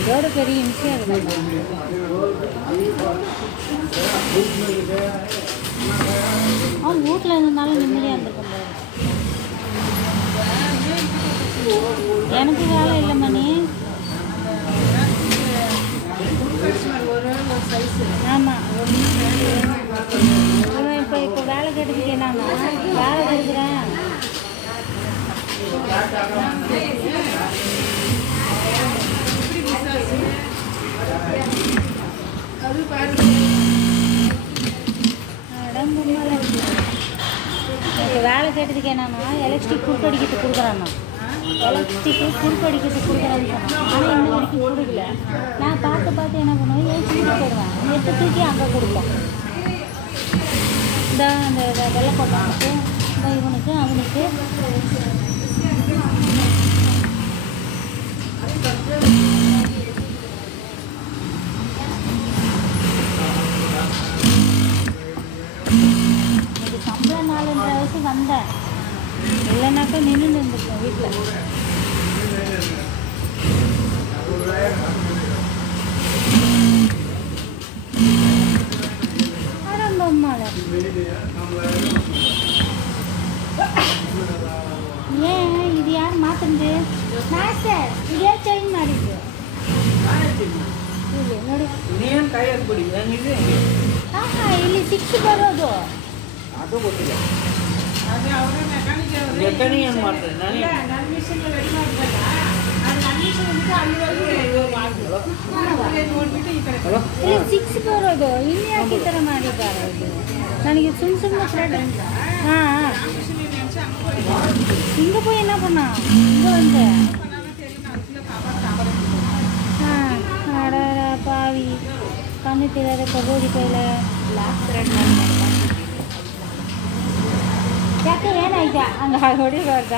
இதோட பெரிய விஷயம் இருக்குது. அவன் வீட்டில் இருந்தனாலும் நிம்மதியாக இருந்திருக்க முடியாது. எனக்கு வேலை இல்லை மணி. ஆமாம், இப்போ வேலை கேட்டதுக்கு என்னன்னா வேலை கொடுக்குறேன். இப்போ வேலை கேட்டதுக்கு என்னன்னா எலக்ட்ரிக் குறுக்கடிக்கிறதுக்கு கொடுக்குறான்னா, எலக்ட்ரிக்கு குறுக்கடிக்கிறதுக்கு கொடுக்குறான்னு சொன்னான். ஆனால் இன்னும் வரைக்கும் கொடுக்கல. நான் பார்த்து என்ன பண்ணுவேன், ஏற்றிட்டு போயிடுவேன். எடுத்து தூக்கி அங்கே கொடுப்போம். இந்த அந்த வெள்ளைக்கோட்டனுக்கு, இந்த இவனுக்கு அவனுக்கு சம்பளம் 4-5 வயசு வந்தேன். இல்லைனாக்கா நின்று இருந்துருக்கேன் வீட்டில். ஆரம்பம்மால ஏன் இது ಯಾರು ಮಾತಂದ್ರೆ ಮಾಸ್ಟರ್ ಇದೇ ಚೇಂಜ್ ಮಾಡಿದ್ದು ಇಲ್ಲಿ ನೋಡಿ. ನೀನು ಕೈ ಹಾಕ್ಬಿಡಿ ಹೆಂಗಿದೆ. ಇಲ್ಲಿ 6 ಬರೋದು ಅದು ಗೊತ್ತಿಲ್ಲ. ಮೆಕ್ಯಾನಿಕ್ ಏನು ಮಾಡ್ತಾರೆ? ನನ್ನ ಮಿಷನ್ ರೆಡಿ ಮಾಡ್ಬೇಕ. ನನ್ನ ಮಿಷನ್ ನೋಡ್ಬಿಟ್ಟು ಈ ಕಡೆ 6 ಬರೋದು. ಇಲ್ಲಿ ಯಾಕೆ ಈ ಥರ ಮಾಡಿದ್ದಾರೆ? ನನಗೆ ಸುಮ್ಮನೆ ಥ್ರೆಡ್. ಹಾಂ, இங்கே போய் என்ன பண்ணா? இங்கே வந்து அட பாவி கண்ணு தெரியாத கபோதி கையில் ಲಾಸ್ಟ್ ಥ್ರೆಡ್ ಯಾಕೆ ಏನಾಯ್ತಾ ಹಂಗೆ ಹೊಡಿಬಾರ್ದ?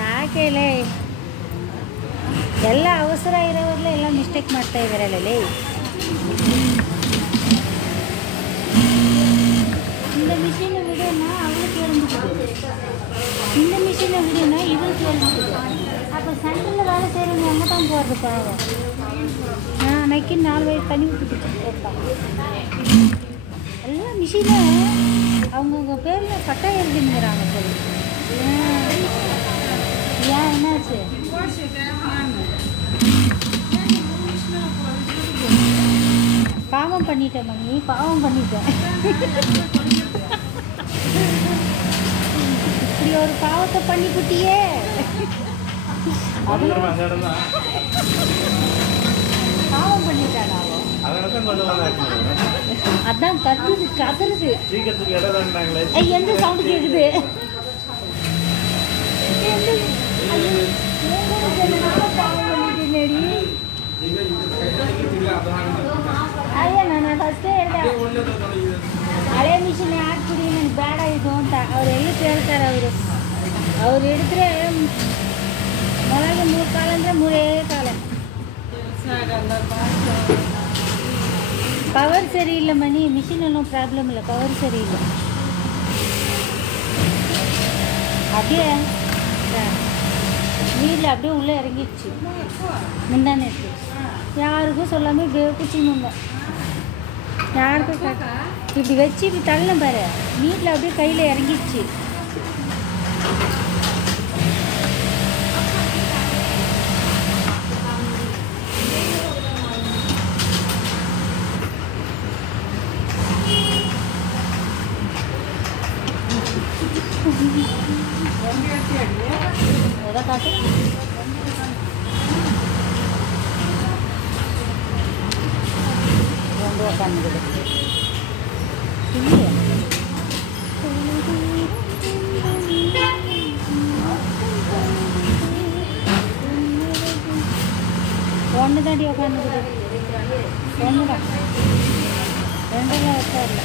ಯಾಕೆ ಲೇ ಎಲ್ಲ ಅವಸರ ಇರೋವಾಗಲೇ ಎಲ್ಲ ಮಿಸ್ಟೇಕ್ ಮಾಡ್ತಾ ಇದ್ದಾರಲ್ಲೇ. இந்த மிஷினை விடனா அவளுக்கு இருந்துக்குது, இந்த மிஷினை விடனா இவளுக்கு இருந்துக்குது. அப்போ சண்டலில் வேலை செய்கிறவங்க எங்கே தான் போகிறது பாவம். அன்னைக்கு 4 வயசு தண்ணி ஊற்றிட்டு கேட்பாங்க. எல்லாம் மிஷினை அவங்கவுங்க பேரில் கட்டாயம் எழுதிங்கிறாங்க சொல்லி. ஏன் என்னாச்சு? பாவம் பண்ணிட்டேன் மணி, பாவம் பண்ணிட்டேன். இப்படி ஒரு பாவத்தை பண்ணி குட்டியே. பாவம் பண்ணிட்டான் அவன். அதான் கத்துது கதறுது. எந்த சவுண்டு கேட்குது? பாவம் பண்ணிட்டேனேடி. ಅಯ್ಯ ನಾನು ಫಸ್ಟೇ ಹೇಳಿದೆ ಹಳೆ ಮಿಷಿನ್ ಹಾಕ್ಬಿಡಿ ನನಗೆ ಬೇಡ ಇದು ಅಂತ. ಅವ್ರು ಎಲ್ಲಿ ಕೇಳ್ತಾರೆ? ಅವ್ರು ಹಿಡಿದ್ರೆ ಮೊಳಗೆ 3 ಕಾಲ ಅಂದರೆ 3 ಕಾಲ. ಪವರ್ ಸರಿ ಇಲ್ಲ ಮನಿ. ಮಿಷಿನಲ್ಲೂ ಪ್ರಾಬ್ಲಮ್ ಇಲ್ಲ, ಪವರ್ ಸರಿ ಇಲ್ಲ. அப்படியே வீட்டில் அப்படியே உள்ளே இறங்கிடுச்சு முந்தானேத்து. யாருக்கும் சொல்லாமல் இப்படியே குச்சிங்க. யாருக்கும் இப்படி வச்சு இப்படி தள்ளணும் பாரு. வீட்டில் அப்படியே கையில் இறங்கிடுச்சு. எதை காட்டு? உட்காந்துக்கிட்டு இல்லையா? ஒன்று தாண்டி உட்காந்துக்கிட்டு. ஒன்று தான், 2 உட்காரல.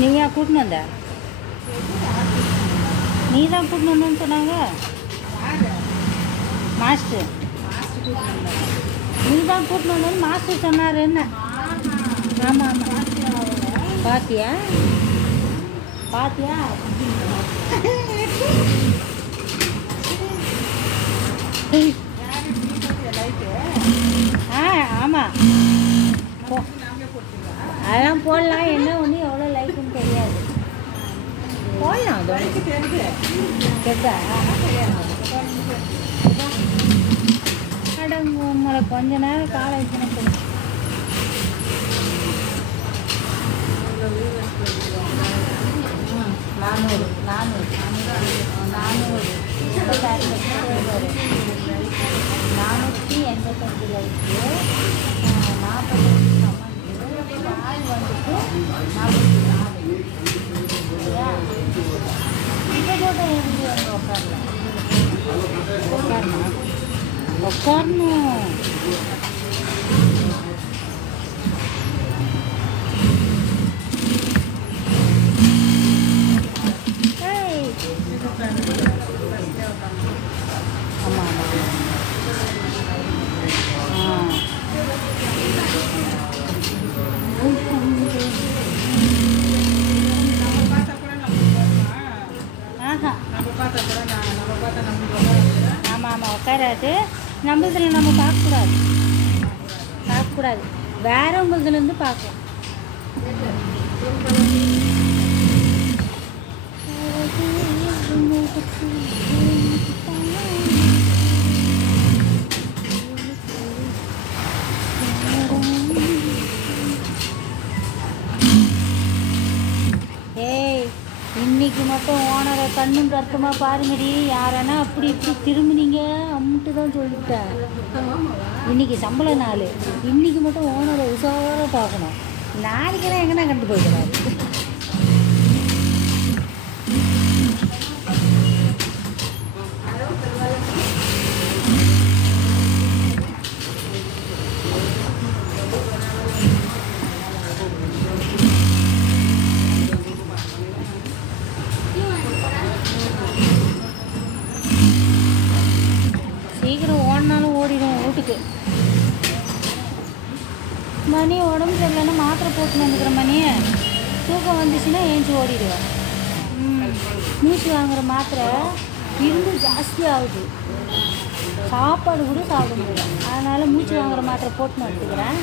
நீ ஏன் கூட்டின்னு வந்த? நீ தான் கூட்டின்னு வந்தேன்னு சொன்னாங்க மாஸ்டர். நீ தான் கூட்டின்னு வந்தேன்னு மாஸ்டர் சொன்னார். என்ன? ஆமாம் ஆமாம். பாத்தியா பாத்தியா? ஆமாம் அதெல்லாம் போடலாம். என்ன ஒன்று எவ்வளோ லைக்குன்னு தெரியாது. போடலாம். அது கேட்டா அடங்கு உங்களை கொஞ்ச நேரம் காலேஜ் எனக்கு 400 485 லைக்கு, 40 கமெண்ட்டு, ஆள் வந்துட்டு 44. சரியா? இப்போ கூட எப்படி வந்து உட்காரலாம்? உட்காரணும். ஆமாம் ஆமாம் உட்காராது. நம்மளதில் நம்ம பார்க்கக்கூடாது. வேறவங்களதுலேருந்து பார்க்கலாம். ஏய், இன்னைக்கு மட்டும் ஓனரை கண்ணும் கருத்துமாக பாருங்கடி. யாரனா அப்படி இப்படி திரும்பினீங்க அம்மிட்டு தான் சொல்லிட்டேன். இன்னைக்கு சம்பள நாள். இன்னைக்கு மட்டும் ஓனரை உஷாராக பார்க்கணும். நாளைக்கெல்லாம் எங்கன்னா கண்டு போய்க்கிறாரு. சீக்கிரம் ஓடினாலும் ஓடிடும் வீட்டுக்கு. மணி உடம்பு சரியில்லைன்னா மாத்திரை போட்டுன்னு வந்துக்கிற மணி. தூக்கம் வந்துச்சுன்னா ஏஞ்சி ஓடிடுவேன். மூச்சு வாங்குகிற மாத்திரை இரும்பு ஜாஸ்தி ஆகுது. சாப்பாடு கூட சாப்பிட முடியல. அதனால் மூச்சு வாங்குகிற மாத்திரை போட்டுன்னு வந்துக்கிறேன்.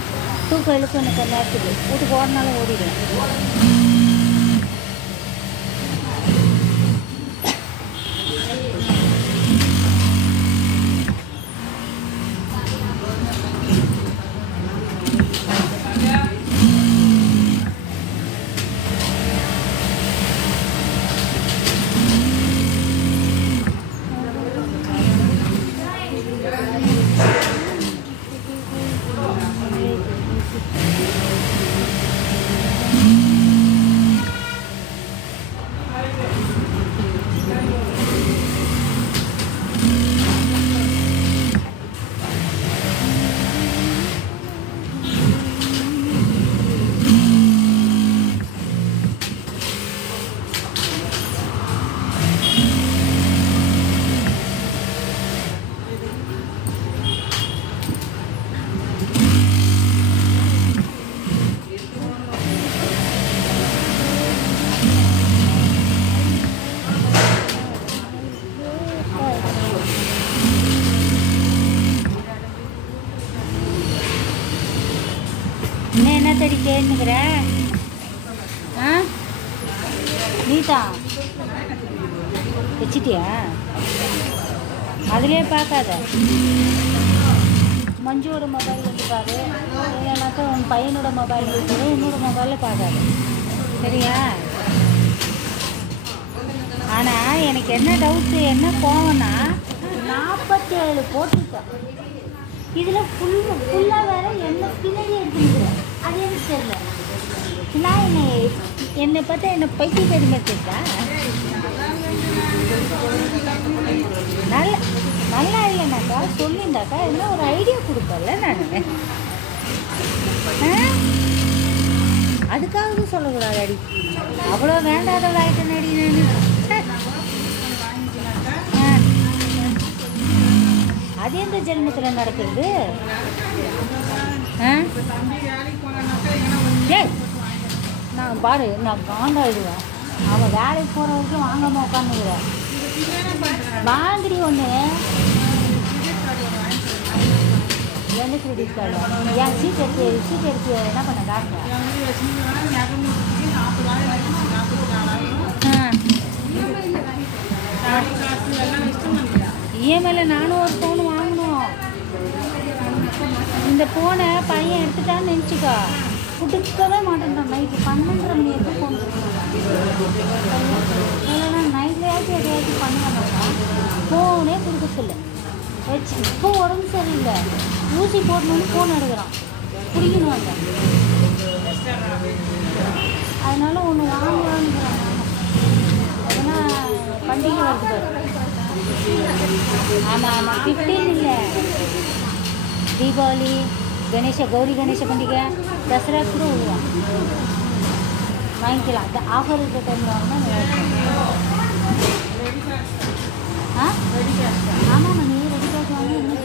தூக்கம் இழுப்பு எனக்கு நேரத்துக்கு வீட்டுக்கு ஓடினாலும் ஓடிடுவேன். இன்னும் என்ன தேடி கேட்னுக்கிற? நீதா வச்சிட்டியா? அதிலே பார்க்காத. மஞ்சுவோட மொபைல் வந்து பாரு. இல்லைனாக்கா உன் பையனோட மொபைல் இருக்குது, உன்னோட மொபைலில் பார்க்காத. சரியா? ஆனால் எனக்கு என்ன டவுட்டு, என்ன கோவம்னா 47 போட்டுருக்கேன். இதில் ஃபுல்லாக வேறு என்ன பின்னாடி எடுத்துக்கிறேன். அது எனக்கு தெரியல. நான் என்னை பார்த்தா என்ன பைத்தியக்காரி மாதிரி இருக்கா? நல்லா இல்லைனாக்கா சொல்லியிருந்தாக்கா என்ன ஒரு ஐடியா கொடுப்பேன்ல நான். அதுக்காக சொல்லக்கூடாது அடி. அவ்வளோ வேண்டாதவள் ஆகிட்டேன் அடி நான். அது எந்த ஜென்மத்தில் நடக்குது? ஏய் நான் பாரு, நான் காண்டாயிடுவேன். அவன் வேலைக்கு போகிற வரைக்கும் வாங்காமல் உட்காந்துக்கிறேன். வாங்கடி ஒன்று. எந்த கிரெடிட் கார்டு? என் சீட் எடுத்து என்ன பண்ண டாக்டர்? இஎம்ஐயில் நானும் ஒரு ஃபோன் வாங்கணும். இந்த ஃபோனை பையன் எடுத்துட்டான்னு நினச்சிக்கோ, கொடுக்கவே மாட்டேன்றான். நைட்டு 12:30 மணி வரைக்கும் ஃபோன் இல்லைன்னா நைட்லையாச்சும் எதையாச்சும் பண்ண மாட்டான். ஃபோனே கொடுக்கறதில்ல வச்சு. இப்போ உடம்பு சரியில்லை, ஊசி போடணுன்னு ஃபோன் எடுக்கிறான். பிடிக்கணும் அந்த அதனால ஒன்று வாங்கலான்னுங்கிறான். அதனா பண்டிகை வருது பாரு. ஆமாம் ஆமாம், 15 இல்லை, தீபாவளி, கௌரி கணேச பண்டிகை, தசரா கூட விடுவான். வாங்கிக்கலாம். அந்த ஆஃபர் இருக்கிற டைமில் வாங்கினா ஆமாம் மணி ரெடி கேஷ் வாங்கி இன்னும்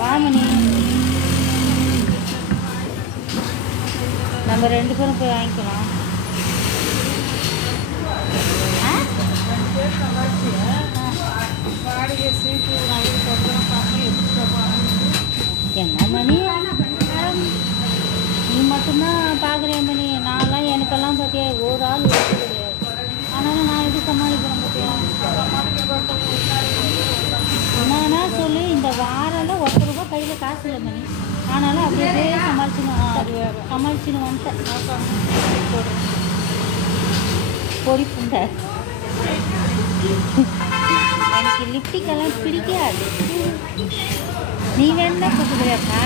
வா மணி. நம்ம 2 பேரும் போய் வாங்கிக்கலாம். என்ன மணி நீ மட்டும்தான் பார்க்குறேன் மணி. நான்லாம் எனக்கெல்லாம் பார்த்தியா ஒரு ஆள் கிடையாது. ஆனாலும் நான் எப்படி சமாளிக்கிறேன் பார்த்தியா? என்னன்னா சொல்லி இந்த வாரம்லாம் ₹1 கையில் காசு இல்லை மணி. ஆனாலும் அப்படியே சமாளிச்சுன்னு வந்துட்டேன். பொறி புண்டை. எனக்கு லிப்டிக்கெல்லாம் பிடிக்காது. நீ வேணா கொடுக்குறியாப்பா?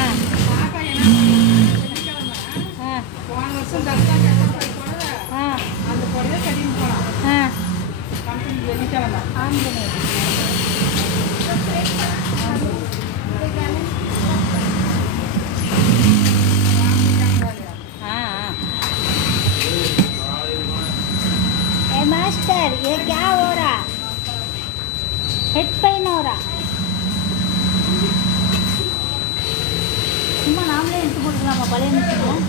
मास्टर ये क्या हो रहा? हेड पेन हो रहा? சும்மா நாமளே எடுத்து போட்டுக்கலாமா பழைய மிஷினில்?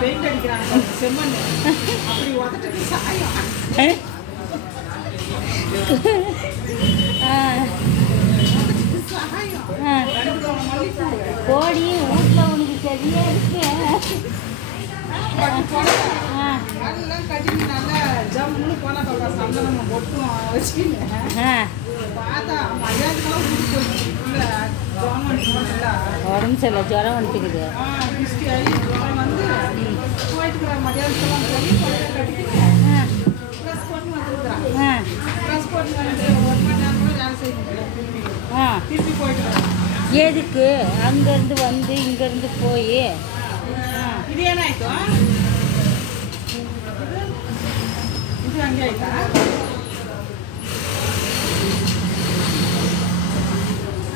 பெயிண்ட் அடிக்கிறாங்க செம்மண் அப்படி உதட்டுக்கு சாயம் கோடி வீட்டில் உனக்கு சரியா இருக்கு அதெல்லாம் கட்டி நல்லா ஜம்முன்னு போனா சந்தனம் ஒட்டும் வச்சுக்கிங்க பார்த்தா உடம்பு சரியில்லை, ஜுரம் வந்துட்டுக்குது. எதுக்கு அங்கேருந்து வந்து இங்கேருந்து போய் இது என்ன ஆயிட்டோம்? இது அங்கே ஆயிட்டா?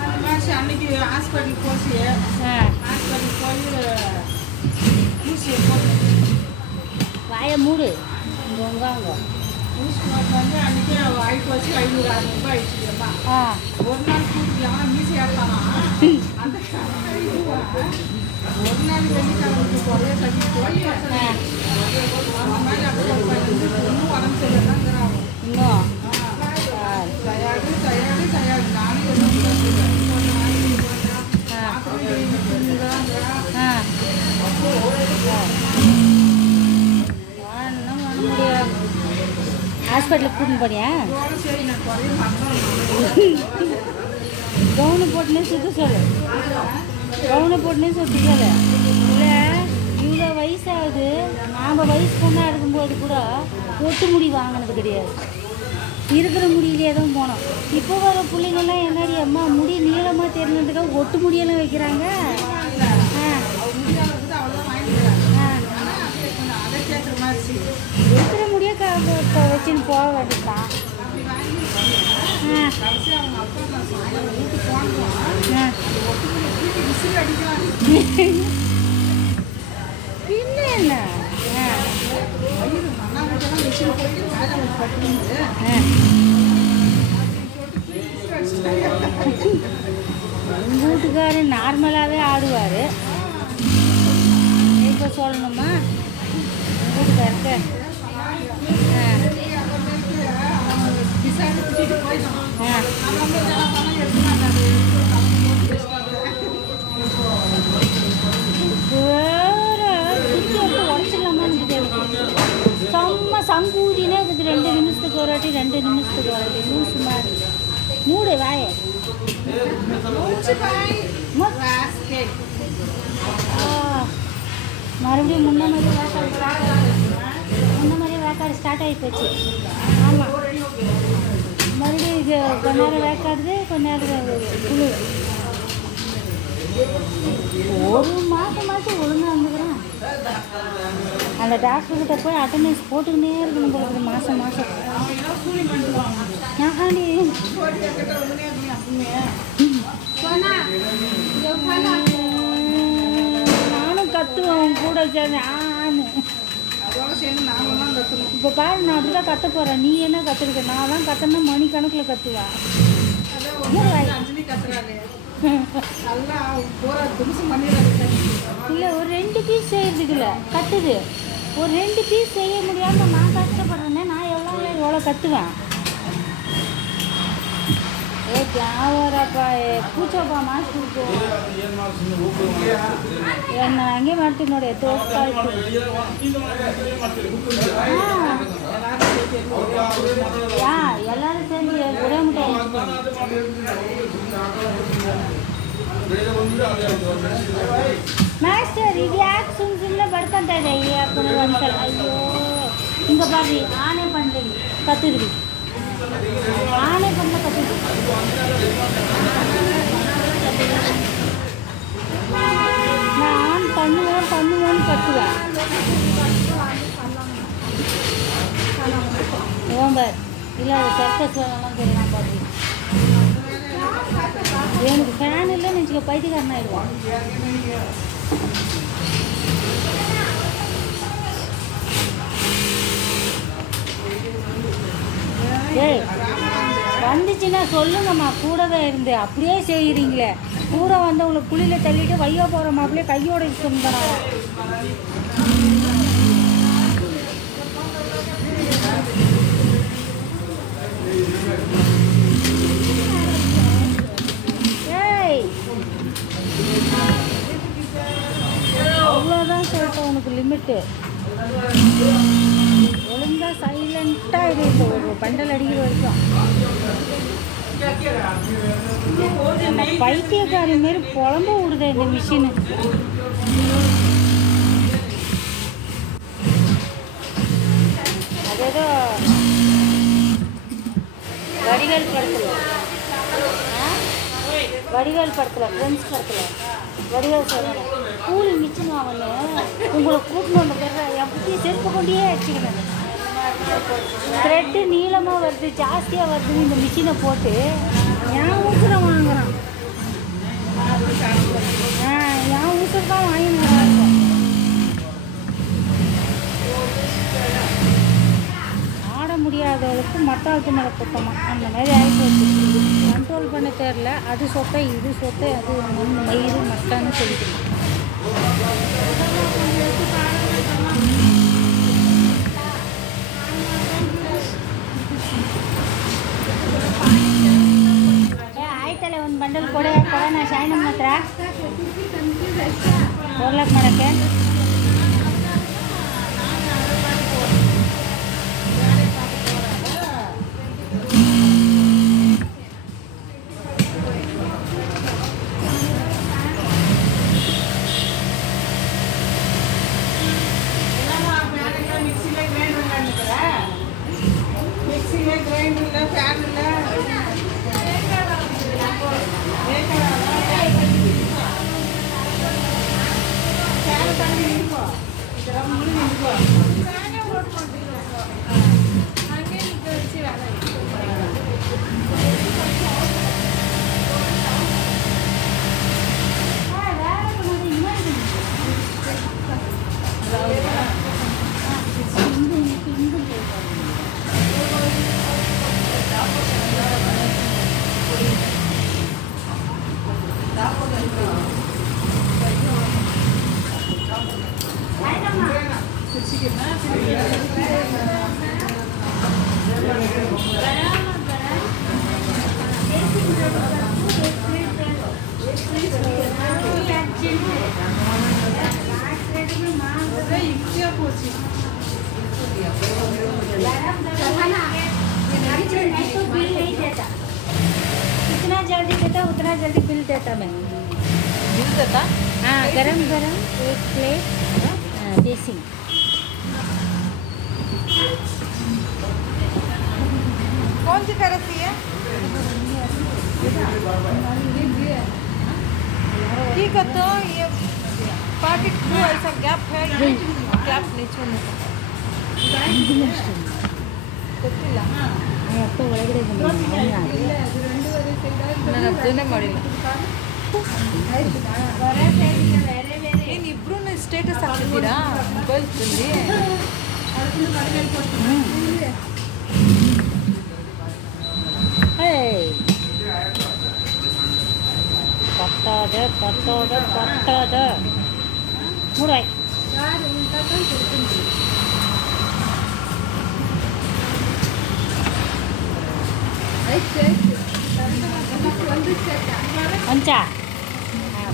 அந்த மாதிரி அன்னைக்கு ஹாஸ்பிட்டலுக்கு போச்சு. ஹாஸ்பிட்டலுக்கு போய் ஊசியை போட்டு வாயை மூடு வாங்க. ஊசி போட்டு வந்து அன்றைக்கி ஆயிட்டு வச்சு 500-600 ரூபாய் ஆயிடுச்சுமா. ஒரு நாள் கூட்டிக்கலாம் ஈஸியாக இருக்கானா அந்த ஒரு நாள் வெள்ளிக்கிழமைக்கு குறைய கட்டி போய் அந்த மாதிரி அப்போ இன்னும் உடம்பு சரியில்லைங்கிறான். இன்னும் தயாரு நானும் என்ன ஹாஸ்பிட்டலுக்கு கூட்டின்னு போனியா? கவுனு போட்டுனே சுற்ற சொல்லு, கவுனை போட்டுனே சுற்ற சொல்லு. இல்லை இவ்வளோ வயசாகுது, நாம் வயசு பொண்ணாக இருக்கும்போது கூட ஒட்டு முடி வாங்கினது கிடையாது. இருக்கிற முடியிலே தான் போனோம். இப்போ வர பிள்ளைங்கள்லாம் என்னடி அம்மா முடி நீளமாக தெரிஞ்சதுக்காக ஒட்டு முடியெல்லாம் வைக்கிறாங்க. இருக்கிற முடிய வச்சுன்னு போக வேண்டியதான். பின்ன என்ன வீட்டுக்காரு நார்மலாகவே ஆடுவார். இப்போ சொல்லணுமா வீட்டுக்காருக்கு? உடச்சிடலாமான்னு செம்ம சங்கூதினே இருக்குது. 2 நிமிஷத்துக்கு ஒரு வாட்டி 2 நிமிஷத்துக்கு ஒரு வாட்டி லூசு மாதிரி. மூடு வாயை. மறுபடியும் முன்ன மாதிரி வேக்காடு ஸ்டார்ட் ஆகி போச்சு. ஆமாம், மறுபடியும் இது கொஞ்ச நேரம் வேக்காடுது, கொஞ்ச நேரம் குளிர். ஒரு மாதமாச்சும் ஒழுங்காக இருந்துக்கிறேன். அந்த டாக்டர்கிட்ட போய் அட்டண்டன்ஸ் போட்டுக்கினே இருக்கணும் போல இருக்குது மாதம் மாதம். நானும் கத்துவேன் கூட சேர்ந்து ஆன்னு. இப்போ பாரு, நான் அப்படி தான் கற்ற போகிறேன். நீ என்ன கற்றுருக்க? நான் தான் கற்றுனா மணிக்கணக்கில் கற்றுவேன். இல்லை ஒரு 2 பீஸ் செய்யறதுக்குல்ல கற்றுது. ஒரு 2 பீஸ் செய்ய முடியாமல் நான் கஷ்டப்படுறேன்னே. நான் எவ்வளோ கற்றுவேன். ಯಾವರಪ್ಪ ಕೂಚೋಪ್ಪ ಮಾಸ್ಟರ್ಗೆ ನಾನು ಹಂಗೆ ಮಾಡ್ತೀನಿ ನೋಡಿ. ಹೋಗ್ತಾ ಇತ್ತು. ಎಲ್ಲರೂ ಸೇರಿ ಗುಡೆ ಮುಟ್ಟೆ ಮಾಸ್ಟರ್ ಇದು ಯಾಕೆ ಸುಮ್ಮನೆ ಬಡ್ಕೊಂತ ಇದೆ ಈ ಅಪ್ಪನ ಒಂದ್ಸಲ. ಅಯ್ಯೋ ಹಿಂಗೆ ಬರ್ರಿ ಆನೆ ಬಂದ್ರಿ ಕತ್ತಿದ್ರಿ. ஆனை பண்ண கற்றுக்கு நான் பண்ணுவேன்னு கற்றுவேன். ஓம்பர் இல்லை சர்க்கஸ் வேணாலும் சரி நான் பார்த்து. எனக்கு ஃபேன் இல்லைன்னு வச்சுக்க பைத்தியக்காரன் ஆயிடுவான். ஏய் வந்துச்சுன்னா சொல்லுங்கம்மா, கூடவே இருந்து அப்படியே செய்கிறீங்களே. கூட வந்தவங்களை குழியில் தள்ளிட்டு வையா போகிற மாப்பிள்ளையே கையோட சொந்தனா. ஏய் அவ்வளோதான் சொல்லிட்டேன் உனக்கு லிமிட்டு. ஒழுங்காக சைலண்ட்டாக இருக்கு. ஒரு பண்டல் அடிக்கிற வரைக்கும் அந்த பைத்தியக்காரி மாரி புலம்ப விடுதே இந்த மிஷினு. அதேதோ வடிவேல் படத்தில் ஃப்ரெண்ட்ஸ் படத்தில் வடிவேல் சொல்லணும், கூலி மிச்சம் அவனு உங்களை கூட்டின்னு வந்து தர்ற என் புத்தி செருப்பு கொண்டே அடிச்சுக்கிறேன். த்ரெட்டு நீளமாக வருது, ஜாஸ்தியாக வருது, இந்த மிஷினை போட்டு என் ஊசுரை வாங்குறான். என் ஊசுரை தான் வாங்கினாங்க. ஆட முடியாதவளுக்கு மத்தாளத்து மேலே குத்தமாக அந்த மாதிரி ஆகிப்போச்சு. கண்ட்ரோல் பண்ண தெரில. அது சொத்தை இது சொத்தை, அது மயிறு மட்டான்னு சொல்லிக்கணும். ಆಯ್ತಲ್ಲ, ಒಂದು ಬಂಡಲ್ ಕೊಡೋಣ ಶಾಯಿನಮ್ಮ ಹತ್ರ 4 ಲಕ್ಷ ಮಾಡೋಕ್ಕೆ. जितना जल्दी देता उतना जल्दी बिल देता मैं। बिल देता? हाँ, गरम गरम एक प्लेट देसी। कौन सी करती है? ठीक है, तो ये पाकिट को ऐसा गैप है, ये गैप नहीं छोड़ने का। ಗೊತ್ತಿಲ್ಲ, ಅಪ್ಪ ಒಳಗಡೆ ನಾನು ಅರ್ಜನೆ ಮಾಡಿಲ್ಲ. ಏನು ಇಬ್ರು ಸ್ಟೇಟಸ್ ಹಾಕಿದ್ದೀರಾ ಮೊಬೈಲ್ಸಲ್ಲಿ? ಪಟ್ಟದ ಮೂರು ಒಂಚಾ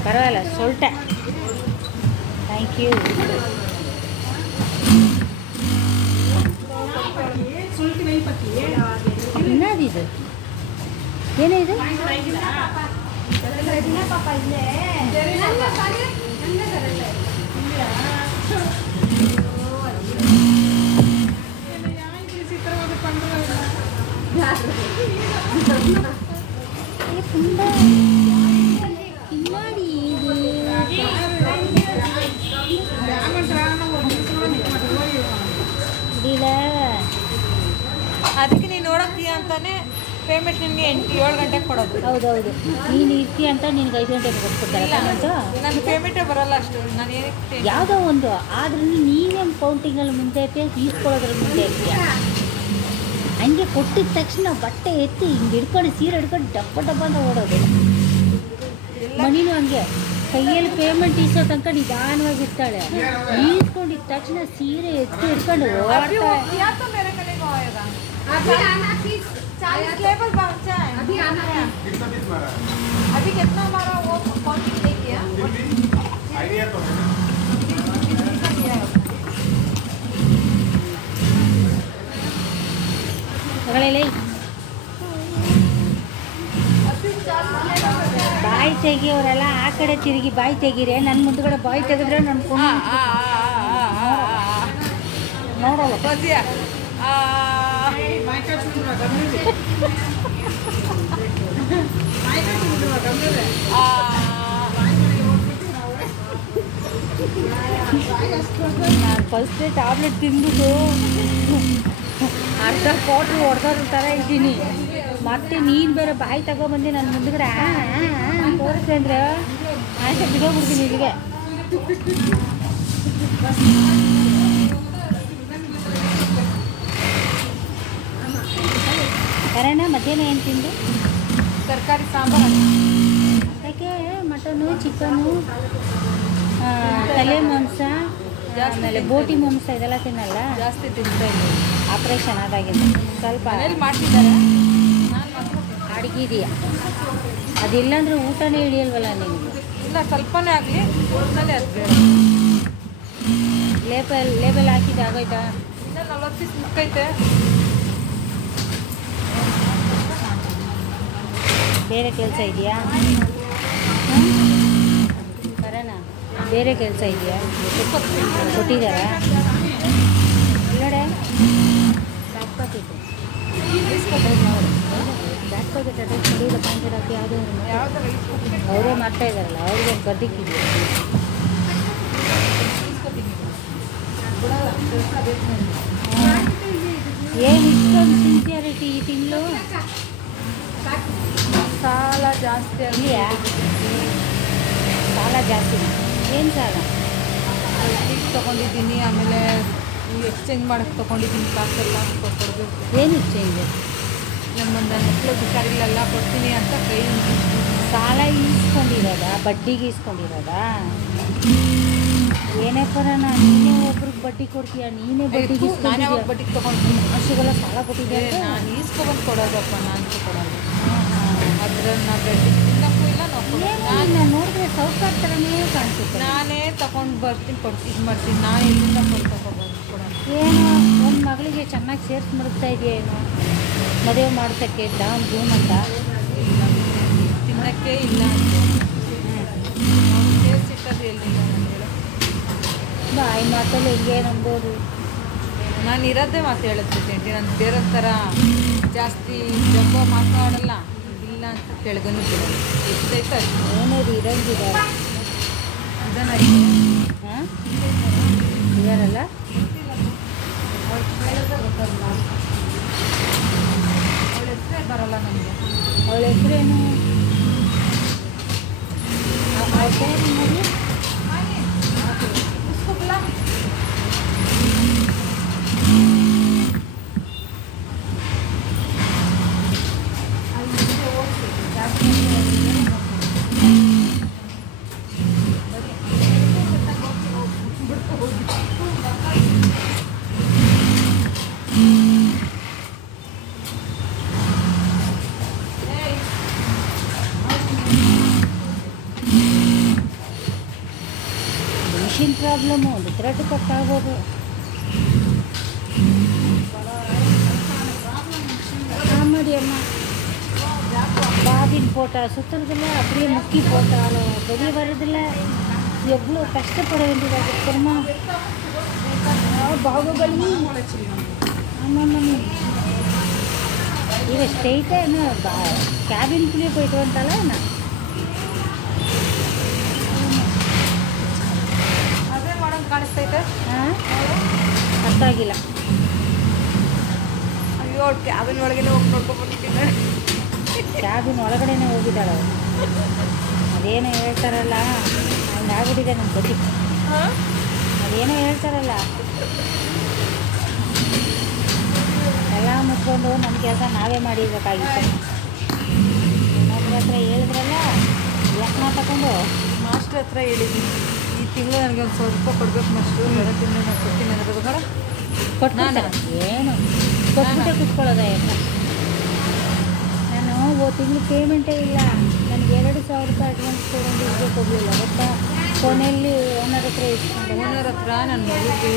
பரவாயில்ல சொல்லிட்டேன். தேங்க்யூ. என்னது இது? ಏನು ಇದು? ತುಂಬ பின்னாடி முடியல. ಅದಕ್ಕೆ ನೀನು ನೋಡಕ್ತೀಯ ಅಂತಾನೆ ಪೇಮೆಂಟ್ ನಿನಗೆ 7 ಗಂಟೆಗೆ ಕೊಡೋದು. ಹೌದೌದು, ನೀನು ಇರ್ತೀಯ ಅಂತ ನಿನಗೆ 5 ಗಂಟೆಗೆ ಕೊಟ್ಬಿಡ್ತಾರೆ. ನನ್ನ ಪೇಮೆಂಟೇ ಬರಲ್ಲ ಅಷ್ಟು. ನಾನು ಏನಕ್ಕೆ ಯಾವುದೋ ಒಂದು ಆದ್ರೂ ನೀವೇನು ಕೌಂಟಿಂಗಲ್ಲಿ ಮುಂದೆ ಇರ್ತೀಯ, ಈಸ್ಕೊಳ್ಳೋದ್ರ ಮುಂದೆ ಇರ್ತೀಯ. ಹಂಗೆ ಕೊಟ್ಟಿದ ತಕ್ಷಣ ಬಟ್ಟೆ ಎತ್ತಿ ಹಿಂಗೆ ಹಿಡ್ಕೊಂಡು ಸೀರೆ ಹಿಡ್ಕೊಂಡು ಡಬ್ಬ ಡಬ್ಬ ಅಂತ ಓಡೋದು. ಮನಿನೂ ಹಂಗೆ ಕೈಯಲ್ಲಿ ಪೇಮೆಂಟ್ ಈಸೋ ತನಕ ನಿಧಾನವಾಗಿರ್ತಾಳೆ. ಈಸ್ಕೊಂಡಿದ್ದ ತಕ್ಷಣ ಸೀರೆ ಎತ್ತಿ ಹಿಡ್ಕೊಂಡು ಓಡ್ತಾಳೆ. अभी कितना हमारा वो काउंटिंग नहीं किया? आइडिया तो है ना। ले अभी 4 ಬಾಯಿ ತೆಗಿಯೋರೆಲ್ಲ ಆ ಕಡೆ ತಿರುಗಿ ಬಾಯಿ ತೆಗೀರಿ. ನನ್ನ ಮುಂದ್ಗಡೆ ಬಾಯಿ ತೆಗೆದ್ರೆ ನನ್ನ ಕೊಂಡು ನೋಡಲ್ಲ. ನಾನು ಫಸ್ಟೇ ಟ್ಯಾಬ್ಲೆಟ್ ತಿಂದ್ಬಿಟ್ಟು ಅರ್ಧ ಕ್ವಾಟ್ರ್ ಹೊಡೆದೋದ್ರ ಥರ ಇದ್ದೀನಿ. ಮತ್ತೆ ನೀನು ಬೇರೆ ಬಾಯಿ ತಗೊಬಂದು ನನ್ನ ಮುಂದ್ಗಡೆ ತೋರಿಸ್ತೆ ಅಂದರೆ ಆಯ್ತು ಬಿಡೋಗ್ಬಿಡ್ತೀನಿ ಇಲ್ಲಿಗೆ. ಕರೆನ ಮಧ್ಯಾಹ್ನ ಏನು ತಿಂದು? ತರಕಾರಿ ಸಾಂಬಾರು. ಯಾಕೆ ಮಟನು, ಚಿಕನು, ತಲೆ ಮಾಂಸ, ಆಮೇಲೆ ಬೋಟಿ ಮಾಂಸ ಇದೆಲ್ಲ ತಿನ್ನಲ್ಲ? ಜಾಸ್ತಿ ತಿಂತಾ ಇಲ್ಲ. ಆಪ್ರೇಷನ್ ಆದಾಗಿಂದ ಸ್ವಲ್ಪ ಮಾಡ್ತಿದ್ದಾರೆ. ಅಡುಗಿದೆಯಾ? ಅದಿಲ್ಲಾಂದ್ರೆ ಊಟನೇ ಇಳಿಯಲ್ವಲ್ಲ ನಿನಗೆ? ಇಲ್ಲ, ಸ್ವಲ್ಪನೇ ಆಗಲಿ ಊಟನೇ ಅದು ಬೇಡ. ಲೇಬಲ್ ಹಾಕಿದ್ದು ಆಗೋಯ್ತಾ? ಇನ್ನೂ 40 ಪೀಸ್ ಮುಕ್ಕೈತೆ. ಬೇರೆ ಕೆಲಸ ಇದೆಯಾ? ಬರೋಣ. ಬೇರೆ ಕೆಲಸ ಇದೆಯಾ? ಕೊಟ್ಟಿದ್ದಾರಾ? ಇಲ್ಲಡೆ ಬ್ಯಾಕ್ ಪಾಕೆಟ್ ಅಟ್ಯಾಚ್ ಮಾಡಿಲ್ಲ. ಪಾಕೆಟ್ ಹಾಕಿ ಯಾವುದೋ ಅವರೇ ಮಾಡ್ತಾ ಇದ್ದಾರಲ್ಲ, ಅವ್ರಿಗೆ ಬರ್ದಿಕ್ಕಿದೆಯಾ? ಏನು ಇಷ್ಟೊಂದು ಸಿನ್ಸಿಯಾರಿಟಿ ಈ ತಿಂಗಳು? ಸಾಲ ಜಾಸ್ತಿ ಇದೆಯಾ? ಸಾಲ ಜಾಸ್ತಿ? ಏನು ಸಾಲ? ಈಗ ತೊಗೊಂಡಿದ್ದೀನಿ, ಆಮೇಲೆ ಎಕ್ಸ್ಚೇಂಜ್ ಮಾಡೋಕ್ಕೆ ತೊಗೊಂಡಿದ್ದೀನಿ. ಕಾಸೆಲ್ಲ ಕೊಡಬೇಕು. ಏನು ಎಕ್ಸ್ಚೇಂಜ್? ನಮ್ಮೊಂದು ಮಕ್ಕಳು ಹುಷಾರಿಲ್ಲ ಕೊಡ್ತೀನಿ ಅಂತ ಕೈ ಸಾಲ ಈಸ್ಕೊಂಡಿರೋದಾ? ಬಡ್ಡಿಗೆ ಈಸ್ಕೊಂಡಿರೋದಾ? ಏನೇ ಬರೋಣ, ನೀನೇ ಒಬ್ರಿಗೆ ಬಡ್ಡಿ ಕೊಡ್ತೀಯ? ನೀನೇ ಬಡ್ಡಿಗೆ ನಾನು ಯಾವಾಗ ಬಡ್ಡಿಗೆ ತೊಗೊಂಡು ಅಷ್ಟೆಲ್ಲ ಸಾಲ ಕೊಟ್ಟಿದ್ದೆ? ನಾನು ಈಸ್ಕೊಬಂದು ಕೊಡೋದಪ್ಪ, ನಾನು ಕೊಡೋದು. ಅದ್ರ ನಾವು ಬಡ್ಡಿ ತಿನ್ನಕ್ಕೂ ಇಲ್ಲ. ನಾನು ನೋಡಿದ್ರೆ ಸೌಕರ್ ಥರನೇ ಕಾಣಿಸುತ್ತೆ. ನಾನೇ ತಗೊಂಡು ಬರ್ತೀನಿ, ಇದು ಮಾಡ್ತೀನಿ. ನಾನು ಎಲ್ಲಿಂದ ತಗೊಬಂದು ಕೊಡೋಣ? ಏನೋ ಒಂದು ಮಗಳಿಗೆ ಚೆನ್ನಾಗಿ ಸೇರ್ಸಿ ಮಡಗ್ತಾ ಇದೆಯಾ ಏನೋ, ಮದುವೆ ಮಾಡ್ಸೋಕ್ಕೆ ದಾಮ್ ಧೂಮ್ ಅಂತ. ತಿನ್ನೋಕ್ಕೆ ಇಲ್ಲ ಸೇರಿಸಿಟ್ಟದು ಎಲ್ಲಿಲ್ಲ. ನಾನು ಹೇಳೋ ಬಾಯಿ ಮಾತಲ್ಲಿ ಹೆಂಗೆ ನಂಬೋದು? ನಾನು ಇರೋದೇ ಮಾತು ಹೇಳುತ್ತೆ. ನಾನು ಬೇರೆ ಥರ ಜಾಸ್ತಿ ಜಂಬ ಮಾತಾಡಲ್ಲ. ಇಲ್ಲ ಅಂತ ಕೆಳಗನು ಬಿಡೋದು. ಎಷ್ಟೈತೆ ಅಷ್ಟು ಏನೇದು ಇರಂಗಿದ್ದಾರೆ ಇದನ್ನ ಹಾಂ ಇದಾರಲ್ಲ. ಅವಳ ಹೆಸರೇ ಬರಲ್ಲ ನನಗೆ. ಅವಳ ಹೆಸರೇನು? ನೋಡಿ ಮಿಷಿನ್ ಪ್ರಾಬ್ಲಮ್ಮು, ಒಂದು ಥ್ರೆಡ್ ಕಟ್ಟಾಗೋದು. ಮಾಡಿ ಅಮ್ಮ பாதின் போட்டா சுற்றுறதில்ல, அப்படியே முக்கி போட்டாலும் வெளியே வர்றதில்ல. எவ்வளோ கஷ்டப்பட வேண்டியதாக இருக்கிறோமா? பாகுபலி. ஆமாம், இவ ஸ்ட்ரெயிட்டாக என்ன கேபின்குள்ளேயே போயிட்டு வந்தாலும் என்ன ಅದೇ ಮಾಡೋದು ಕಾಣಿಸ್ತೈತೆ. ಹಾಂ, ಅರ್ಥ ಆಗಿಲ್ಲ. ಅಯ್ಯೋ, ಕ್ಯಾಬಿನ್ ಒಳಗೇನೆ ಹೋಗಿ ನೋಡ್ಕೊಬಿಟ್ಟಿದ್ದೀನಿ. ಕ್ಯಾಬಿನ್ ಒಳಗಡೆನೇ ಹೋಗಿದ್ದಾಳೆ ಅವಳು. ಅದೇನೋ ಹೇಳ್ತಾರಲ್ಲ, ಹಂಗೆ ಆಗ್ಬಿಟ್ಟಿದೆ ನಮ್ಮ ಗತಿ. ಅದೇನೋ ಹೇಳ್ತಾರಲ್ಲ, ಎಲ್ಲ ಮುಚ್ಕೊಂಡು ನಮ್ಮ ಕೆಲಸ ನಾವೇ ಮಾಡಿರ್ಬೇಕಾಗಿತ್ತು. ಇನ್ನೊಬ್ರ ಹತ್ರ ಹೇಳಿದ್ರಲ್ಲ, ಲೆಕ್ಕನ ತಗೊಂಡು ಮಾಸ್ಟ್ರ್ ಹತ್ರ ಹೇಳಿದ್ದೀನಿ, ಈ ತಿಂಗಳು ನನಗೆ ಒಂದು 1,000 ರೂಪಾಯಿ ಕೊಡ್ಬೇಕು ಮಾಸ್ಟ್ರು. 2 ತಿಂಗಳು ನಾನು ಕೊಡ್ತೀನಿ ಅನ್ನೋದು ಬೇಡ ಕೊಟ್ಬಿಟ್ಟು ಏನು ಕೊಟ್ಬಿಟ್ಟೆ ಕುತ್ಕೊಳ್ಳೋದ? ನಾನು ತಿಂಗಳು ಪೇಮೆಂಟೇ ಇಲ್ಲ. ನನಗೆ 2,000 ರೂಪಾಯಿ ಅಡ್ವಾನ್ಸ್ ತೊಗೊಂಡು ಇದಕ್ಕೆ ಹೋಗಲಿಲ್ಲ ಗೊತ್ತಾ. ಕೊನೆಯಲ್ಲಿ ಓನರ್ ಹತ್ರ ಇಸ್ಕೊಂಡೆ. ಓನರ್ ಹತ್ರ ನನ್ನ ಮಗುಗೆ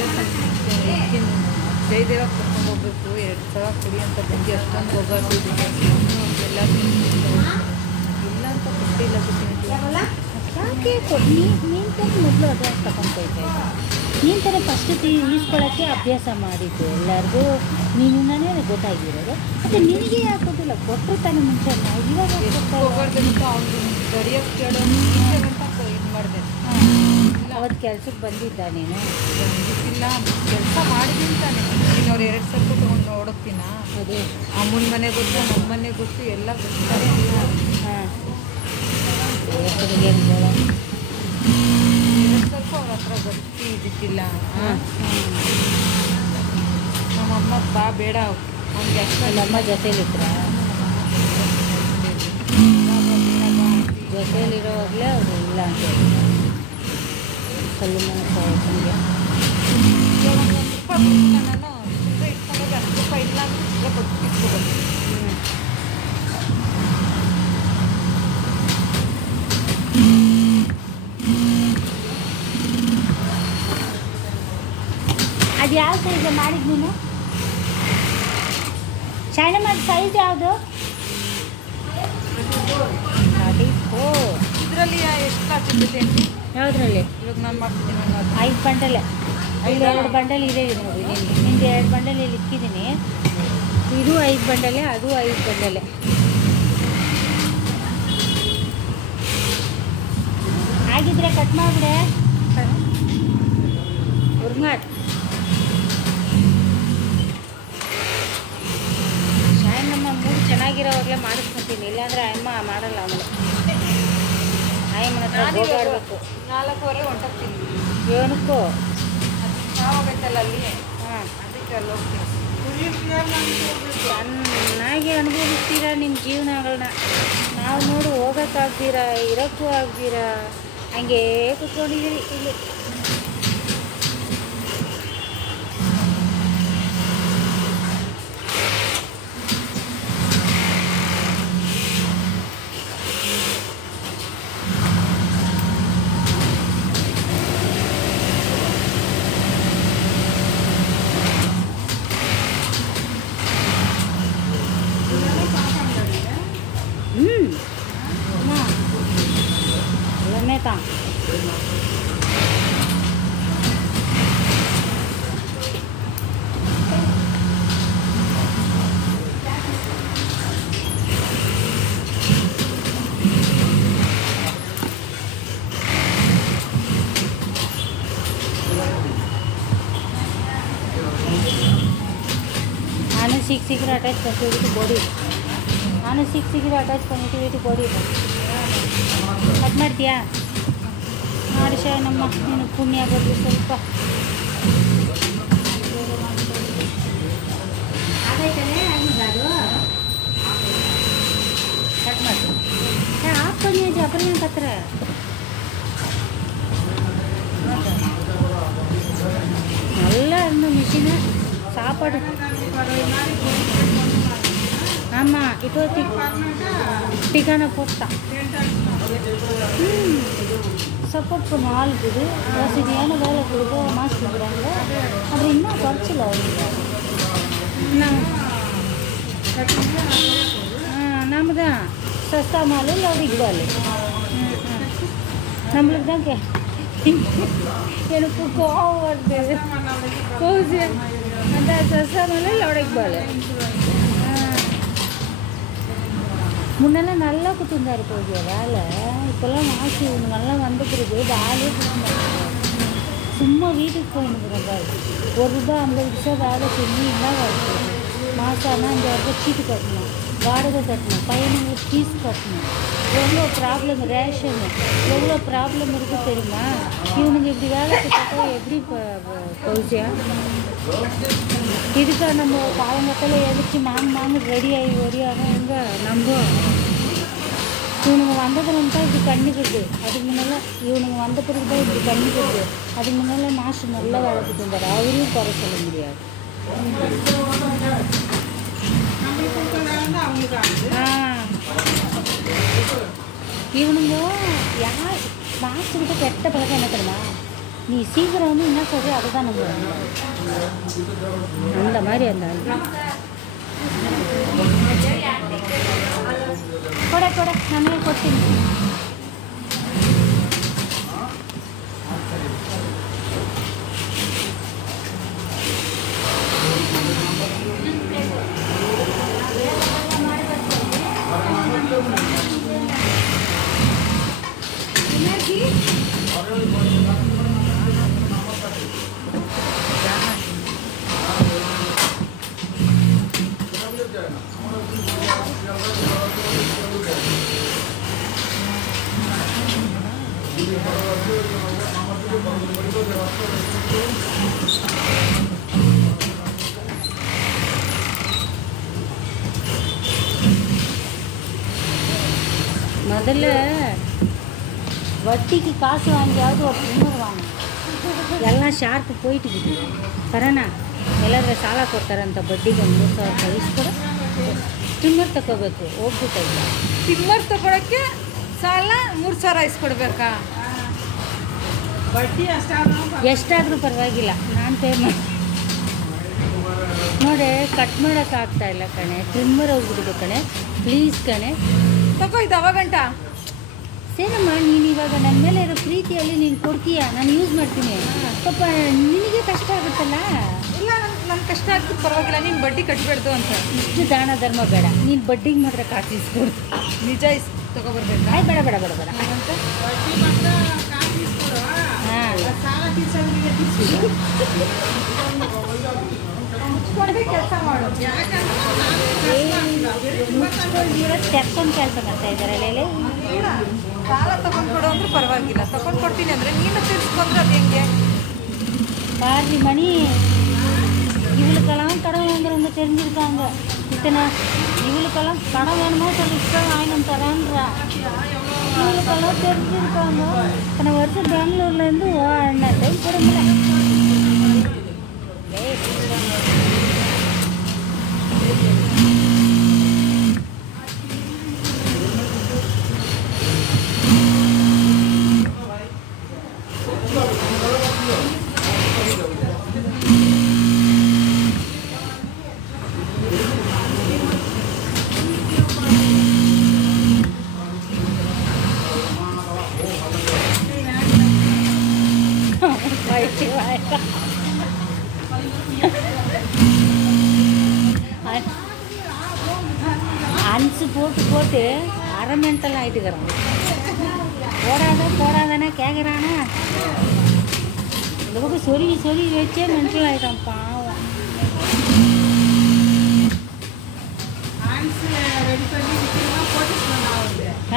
ಜಯದೇವ ಕರ್ಕೊಂಡು ಹೋಗ್ಬೇಕು, 2,000 ಕೊಡಿ ಅಂತ ಬಂದು ಅಷ್ಟೊಂದು ಹೋಗೋದು ಎಲ್ಲ ಇಲ್ಲ ನೀನು ತಾನೇ ಮೊದಲು ಅಭ್ಯಾಸ ತಗೊಂತೈತೆ. ನೀನು ತಾನೇ ಫಸ್ಟ್ ಈಸ್ಕೊಳ್ಳೋಕ್ಕೆ ಅಭ್ಯಾಸ ಮಾಡಿದ್ದು ಎಲ್ಲರಿಗೂ. ನೀನಿಂದನೇ ಗೊತ್ತಾಗಿರೋದು. ಮತ್ತು ನಿನಗೆ ಯಾಕೆ ಗೊತ್ತಿಲ್ಲ, ಕೊಟ್ಟರು ತಾನೇ ಮುಂಚೆ. ನಾವು ಇವಾಗ ಅವ್ನು ಗಡಿಯೋಕ್ಕೆ ಕೇಳೋನು ಅಂತ ಇದು ಮಾಡಿದೆ. ಅವತ್ತು ಕೆಲ್ಸಕ್ಕೆ ಬಂದಿದ್ದ ನೀನು? ಬಂದಿದ್ದಿಲ್ಲ, ಕೆಲಸ ಮಾಡಿದ್ದೀನಿ ತಾನೆ. ನೀನು ಅವ್ರು 2 ಸ್ವಲ್ಪ ತೊಗೊಂಡು ನೋಡೋಕ್ಕಿನ ಅದೇ ಅಮ್ಮನ ಮನೆ ಗೊತ್ತು, ನಮ್ಮ ಮನೆ ಗೊತ್ತು, ಎಲ್ಲ ಗೊತ್ತಾರೆ. ಹಾಂ, 2 ಸ್ವಲ್ಪ ಅವ್ರ ಹತ್ರ ಗೊತ್ತಿ ಇದ್ದಿದ್ದಿಲ್ಲ. ನಮ್ಮಮ್ಮ ಬಾ ಬೇಡ ಅವ್ನಿಗೆ ಅಷ್ಟು ನಮ್ಮ ಜೊತೇಲಿದ್ರ ಜೊತೇಲಿರೋವಾಗಲೇ ಅವರು ಇಲ್ಲ ಅಂತ ಹೇಳಿ ಕಲ್ಲು ಮನೆ ನಾನು ಚಿಲ್ಲರೆ ಇಟ್ಕೊಂಡೋಗಿ 10 ರೂಪಾಯಿ ಇಲ್ಲ ಅಂತ ಚಿಲ್ಲರೆ ಕೊಟ್ಟು ಇಟ್ಕೊಬೋದು. ಅದು ಯಾವ ಸೈಜ್ ಮಾಡಿದ್ದು ನೀನು? ಚೈನಾ ಮಾಡಿ ಸೈಜ್ ಯಾವುದು? 34. ಇದರಲ್ಲಿ ಎಷ್ಟು ಹಾಕಿದ್ದೆ ಯಾವುದ್ರಲ್ಲಿ? ಇವಾಗ ನಾನು ಮಾಡ್ತೀನಿ. 5 ಬಂಡಲ್. 2 ಬಂಡಲ್ ಇದೆ ನೋಡಿ. ನಿಂದು 2 ಬಂಡಲ್ ಇಲ್ಲಿ ಇಕ್ಕಿದ್ದೀನಿ. ಇದು 5 ಬಂಡಲೆ, ಅದು 5 ಬಂಡಲೆ. ಆಗಿದ್ರೆ ಕಟ್ ಮಾಡಿಬಿಡೆ. ಹುರ್ಮಾಡ್ ಶಾಯನ್ ನಮ್ಮ ಮೂರು ಚೆನ್ನಾಗಿರೋವಾಗಲೇ ಮಾಡಿಸ್ಕೊತೀನಿ. ಇಲ್ಲಾಂದರೆ ಅಮ್ಮ ಮಾಡಲ್ಲ. ಆಮೇಲೆ ಆಯಮ್ಮನ ಹತ್ರ ಹೋಗಾಡಬೇಕು. 4:15 ಹೊಂಟೋಗ್ತೀನಿ. ಏನಕ್ಕೋ ಯಾವಾಗೈತಲ್ಲ ಅಲ್ಲಿ. ಹಾಂ, ಅದಕ್ಕೆ ಅಲ್ಲಿ ಹೋಗ್ತೀನಿ. ಚೆನ್ನಾಗಿ ಅನುಭವಿಸ್ತೀರಾ ನಿಮ್ಮ ಜೀವನಗಳನ್ನ. ನಾವು ನೋಡು ಹೋಗೋಕ್ಕಾಗ್ತೀರಾ, ಇರೋಕ್ಕೂ ಆಗ್ತೀರಾ, ಹಂಗೇ ಕುತ್ಕೊಂಡಿದ್ದೀರಿ ಇಲ್ಲಿ. ಎಲ್ಲನೇ ತಾ ನಾನು சீக்கிரம் அட்டாச் பண்ணிட்டு ಬಾಡಿ. ನಾನು சீக்கிரம் ಅಟ್ಯಾಚ್ பண்ணிட்டு ಬಾಡಿ. ಕಟ್ ಮಾಡ್ತೀಯಾ? ಮಾಡಿ ನಮ್ಮ ನೀನು ಪುಣ್ಯ ಬರಲಿ ಸ್ವಲ್ಪ. ಆಗೈತಲ್ಲೇ ಆಗಿಲ್ಲ ಅದು. ಕಟ್ ಮಾಡಿ ಆಫ್ பண்ணியாச்சு. அப்புறம் ஏன் கத்துற? நல்லா இருந்த மிஷினு சாப்பாடு. ஆமாம், இப்போ டிக்கான போட்டான். சப்போர்ட் பண்ண ஆள் இருக்குது. வசதியான வேலை கொடுக்க மாசு கொடுக்குறாங்க. அப்புறம் இன்னும் குறைச்சல அவங்க. நாம தான் சஸ்தா மால் லவுடிக்கு பால். நம்மளுக்கு தான் எனக்கு கோவம் வருது. கோசி அந்த சஸ்தா மால் லவுடிக்கு பால். முன்னெல்லாம் நல்லா கொடுத்துருந்தாரு போதிய வேலை. இப்போல்லாம் மாசு இவனுங்கெல்லாம் வந்த பிறகு வேலையே கொடுக்க. சும்மா வீட்டுக்கு போயினுக்குறோம் பாரு. ₹1 50 வேலை செஞ்சு என்ன வருது? மாதம் ஆனால் 5,000 சீட்டு கட்டணும், வாடகை கட்டணும், பையனுங்களுக்கு ஃபீஸ் கட்டணும். எவ்வளோ ப்ராப்ளம், ரேஷனு எவ்வளோ ப்ராப்ளம் இருக்குது தெரியுமா? இவனுங்க இப்படி வேலை கொடுத்தா எப்படி பௌசியா? இதுக்காக நம்ம காலங்கத்தில் எழுச்சி மாங்கு ரெடி ஆகி ஒடியாக எங்கே நம்ம இவனுங்க வந்ததுன்னு தான் இப்படி கண்ணிக்கிறது. அதுக்கு முன்னால் இவனுங்க வந்த பிறகு தான் இப்படி கண்ணிக்கிறது. அதுக்கு முன்னால் மாஸ்டர் நல்லா வேலை கொடுத்துருந்தாரு. அவரையும் குறை சொல்ல முடியாது. இவனுங்க யார் மாஸ்டர்கிட்ட கெட்ட பழக்கம் என்ன தெரியுமா? நீ சீக்கிரம் வந்து என்ன சொல்கிற அதை தான் நம்ம அந்த மாதிரி அந்த ಕೊಡ ನಾನೇ ಕೊಡ್ತೀನಿ. முதல்ல வட்டிக்கு காசு வாங்கியாவது ஒரு ட்ரிம்மர் வாங்க எல்லாம் ஷாರ್ಪ್ போயிட்டுக்குது ಕರೋನಾ ಎಲ್ಲಾದ್ರೆ ಸಾಲ ಕೊಡ್ತಾರಂತ ಬಡ್ಡಿಗೆ ಒಂದು 3,000 ರೂಪಾಯಿ ಇಸ್ಕೊಡು ಟ್ರಿಮ್ಮರ್ ತಗೋಬೇಕು ಹೋಗ್ಬಿಟ್ಟೈತೆ ಟ್ರಿಮ್ಮರ್ ತಗೊಳಕ್ಕೆ ಸಾಲ 3,000 ಇಸ್ಕೊಡ್ಬೇಕಾ? ಬಡ್ಡಿ ಎಷ್ಟಾದರೂ ಪರವಾಗಿಲ್ಲ ನಾನು ಪೇ ಮಾಡಿ ನೋಡಿ ಕಟ್ ಮಾಡೋಕ್ಕಾಗ್ತಾ ಇಲ್ಲ ಕಣೆ ಟ್ರಿಮ್ಮರ್ ಹೋಗ್ಬಿಟ್ಟಿದೆ ಕಣೆ ಪ್ಲೀಸ್ ಕಣೆ ತಗೋ ಇದು ಅವಾಗಂಟ ಸೇರಮ್ಮ ನೀನು ಇವಾಗ ನನ್ನ ಮೇಲೆ ಇರೋ ಪ್ರೀತಿಯಲ್ಲಿ ನೀನು ಕೊಡ್ತೀಯ ನಾನು ಯೂಸ್ ಮಾಡ್ತೀನಿ ಪಾಪ ನಿನಗೆ ಕಷ್ಟ ಆಗುತ್ತಲ್ಲ. ಇಲ್ಲ ನನ್ನ ಕಷ್ಟ ಆಗ್ತದೆ ಪರವಾಗಿಲ್ಲ, ನೀನು ಬಡ್ಡಿ ಕಟ್ಟಬೇಡ್ದು ಅಂತ. ಇಷ್ಟು ದಾನ ಧರ್ಮ ಬೇಡ, ನೀನು ಬಡ್ಡಿಗೆ ಮಾತ್ರ ಕಾಸು ಇಸ್ಕೊಡು. ನಿಜ ತಗೊಬರ್ಬೇಕಾ? ಆಯ್ತು ಬೇಡ ಬೇಡ ಬೇಡ ಬೇಡ ಅಂತ ಕೆಲಸ ಮಾಡು. ತೆಕ್ಕೊಂಡು ಕೆಲಸ ಮಾಡ್ತಾ ಇದ್ದಾರೆ ಲೇಲೆ. ಸಾಲ ತಗೊಂಡು ಕೊಡು ಅಂದ್ರೆ ಪರವಾಗಿಲ್ಲ, ತಗೊಂಡು ಕೊಡ್ತೀನಿ ಅಂದರೆ ನೀನು ತಿಳಿಸ್ಕೊಂಡ್ರೆ ಅದು ಹೆಂಗೆ? பாரு மணி இவளுக்கெல்லாம் கடன் வாங்குறவங்க தெரிஞ்சிருக்காங்க. இத்தனை இவளுக்கெல்லாம் கடன் வேணுமோ சொல்லி இஷ்டம் வாங்கிட்டு தரேன்றா. இவளுக்கெல்லாம் தெரிஞ்சிருக்காங்க. இத்தனை வருஷம் பெங்களூர்லேருந்து என்ன டைம் கொடுங்கல. அன்சு போட்டு போட்டு அரை மென்டல் ஆகிட்டுக்கிறான். போடாதானே கேட்குறானா. இந்த பக்கம் சொருகி வச்சே மென்டல் ஆகிட்டான் பாவம்.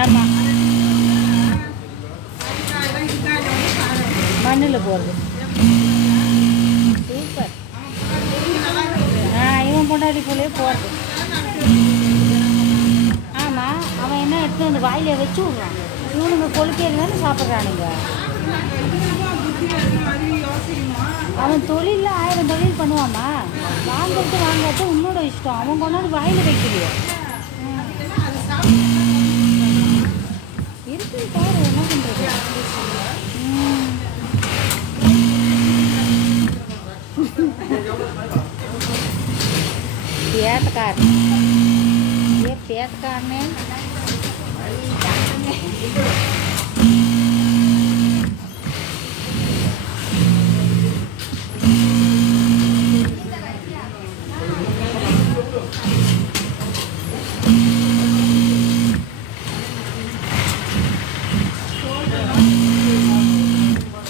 ஆமாம், மண்ணில் போடுறது சூப்பர். இவன் பொண்டாடி போலே போடுறது. ஆமாம், அவன் என்ன எடுத்து வந்து வாயில வச்சு விட்றான். இவனுங்க கொழுக்கையில் தானே சாப்பிட்றானுங்க. அவன் தொழிலில் 1000 தொழில் பண்ணுவாமா. வாங்காட்டு உன்னோட இஷ்டம். அவன் கொண்டாந்து வாயில் வைக்கலையோ இருக்குது பாரு, என்ன பண்ணுறது. பேத்தக்கார் ये பேத்தக்காரனே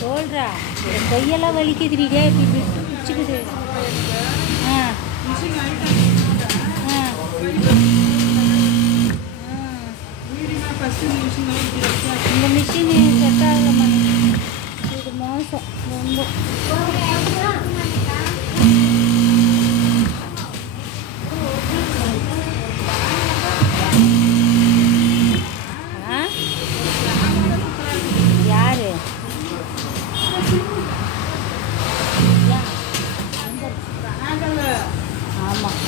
சொல்றா கையெல்லாம் வலிக்குதுடிடே இப்படி பிடிச்சிக்குது. இந்த மிஷின் செட் ஆகல, இது மோசம் ரொம்ப. யாரு ஆமாம்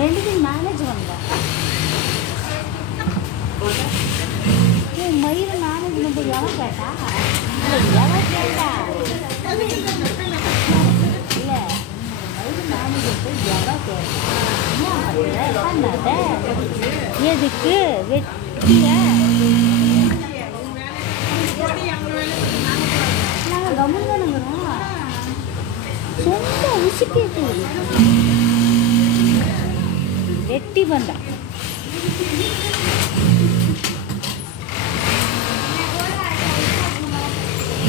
ரெண்டுத்தையும் மேனேஜ் பண்ணலாம். மயிறு மேனேஜ் பண்ண எவன் கேட்டா? எவன் கேட்டா இல்லை, மயிறு மேனேஜ் போய் எவன் கேட்டா? பண்ணாத எதுக்கு வெட்டிய நாங்கள் கம்முன்னு தானுங்கிறோம். சொந்த ಸಿಕ್ಕೈತಿ ಎತ್ತಿ ಬಂದ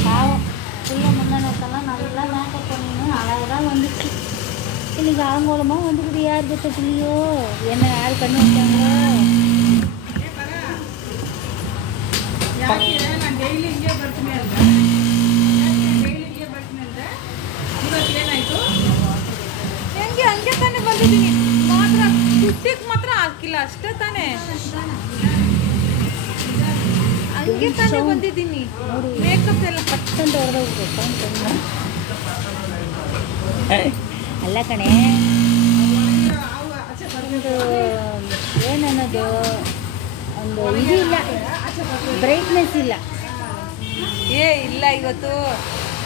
ನಾವು ಫುಲ್ಲ முன்ன நல்லா மேக்கப் பண்ணின்னு அழகாக வந்துச்சு இன்னைக்கு அவங்களமா வந்துக்கிட்டு யார் பெற்ற பிள்ளையோ என்ன யார் கண்ணு வச்சாங்களோ ಯಾಕೆ ನಾನು ಡೈಲಿ ಹಿಂಗೆ ಬರ್ತೀನಿ ಅಲ್ವಾ ಡೈಲಿ ಹಿಂಗೆ ಬರ್ತೀನಿ ಅಂದರೆ ಇವತ್ತು ಏನಾಯಿತು ಹೆಂಗೆ ಹಂಗೆ ತಾನೇ ಬಂದಿದ್ದೀನಿ ಮಾತ್ರ ದುಡ್ಡಿಗೆ ಮಾತ್ರ ಹಾಕಿಲ್ಲ ಅಷ್ಟೇ ತಾನೇ ಹಂಗೆ ತಾನೇ ಬಂದಿದ್ದೀನಿ ಮೇಕಪ್ ಎಲ್ಲ ಪಟ್ಟಂತ ಹೊಡೆದೋಗ್ಬೇಕು ಅಂತ ಅಲ್ಲ ಕಣೆ ಒಂದು ಏನನ್ನೋದು ಒಂದು ಇದು ಇಲ್ಲ ಬ್ರೈಟ್ನೆಸ್ ಇಲ್ಲ ಏ ಇಲ್ಲ ಇವತ್ತು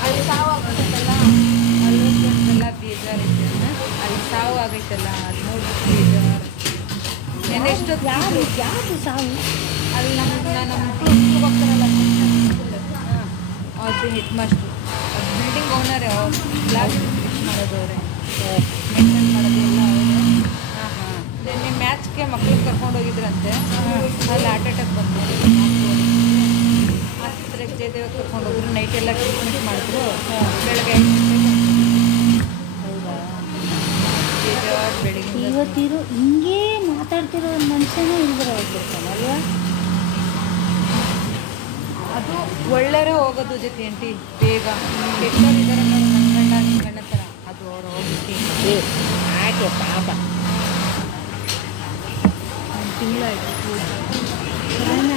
ಅಲ್ಲಿ ಸಾವು ಆಗ್ಬಿಟ್ಟಲ್ಲ ಅಲ್ಲ ಬೇಜಾರೈತೆ ಅಲ್ಲಿ ಸಾವು ಆಗೈತಲ್ಲ ಅದು ನೋಡ್ಬಿಟ್ಟು ಬೇಜಾರು ನೆನ್ನೆ ಎಷ್ಟೊತ್ತು ಯಾರು ಸಾವು ಅಲ್ಲಿ ನಮ್ಮ ಮಕ್ಕಳು ಹೋಗ್ತಾರಲ್ಲ ಅದು ಹೆಡ್ ಮಾಸ್ಟ್ರು ಅದು ಬಿಲ್ಡಿಂಗ್ ಓನರೇ ಬ್ಲಾಗ್ ಮಾಡೋದು ಅವರೇ ಮೇಂಟೈನ್ ಮಾಡೋದು ಎಲ್ಲ ಅವರೇ ಹಾಂ ಹಾಂ ನಿನ್ನೆ ಮ್ಯಾಚ್ಗೆ ಮಕ್ಳಿಗೆ ಕರ್ಕೊಂಡು ಹೋಗಿದ್ರಂತೆ ಅಲ್ಲಿ ಹಾರ್ಟ್ ಅಟ್ಯಾಕ್ ಬಂತು ಆಸ್ಪತ್ರೆಗೆ ಜಯದೇವ ಕರ್ಕೊಂಡು ಹೋದ್ರು ನೈಟ್ ಎಲ್ಲ ಟ್ರೀಟ್ಮೆಂಟ್ ಮಾಡಿದ್ರು ಬೆಳಗ್ಗೆ 5 ಗಂಟೆಗೆ ಹೌದಾ ಬೇಜಾರು ಬೆಳಿಗ್ಗೆ ಇವತ್ತಿರೋ ಹಿಂಗೇ ಮಾತಾಡ್ತಿರೋ ಒಂದು ಮನುಷ್ಯನೇ ಇಲ್ದಿರ ಹೋಗ್ಬಿಡ್ತಾನಲ್ವಾ ಅದು ಒಳ್ಳೆಯರೇ ಹೋಗೋದು ಜೊತೆ ಆಂಟಿ ಬೇಗ ಕೆಟ್ಟವರಿದ್ದಾರೆ ನೋಡಿ ನನ್ನ ಗಂಡ ನಿಮ್ಮ ಗಂಡ ಥರ ಅದು ಅವ್ರು ಹೋಗ್ಬಿಟ್ಟು ಏ ಯಾಕೆ ಪಾಪ ಒಂದು ತಿಂಗಳಾಯಿತು ಅಣ್ಣ